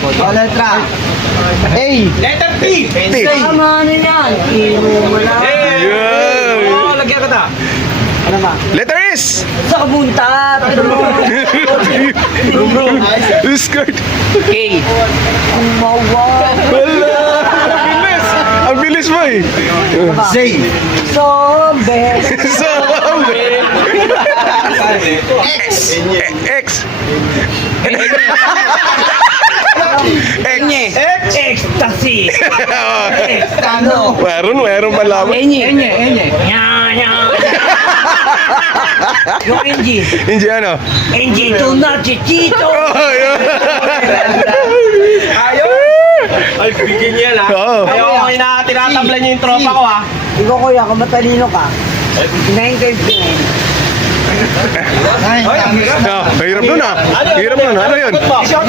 O, letra. A. Letter T. T. Tama na yan. Wala. Yeah. Oo, lagyan kita. Ano ba? Letter S. Sa kabunta. Skirt. K. Umawa. Wala. Ang bilis. Ang bilis mo eh. Z. Sobe. Zombie. X. X. Enye. Ecstasy. Ano? Meron pala. Enye. Nya. Yung NG. Hindi ano. NG to na chichito. Oh, yun. Ayaw. Ay, bigyan niya na. Oo. Ayaw ko na tinatablan niya yung tropa ko ha. Ikaw kuya, kung matalino ka. 9-5 Hirap nun ah. Hirap nun. Ano yun? Short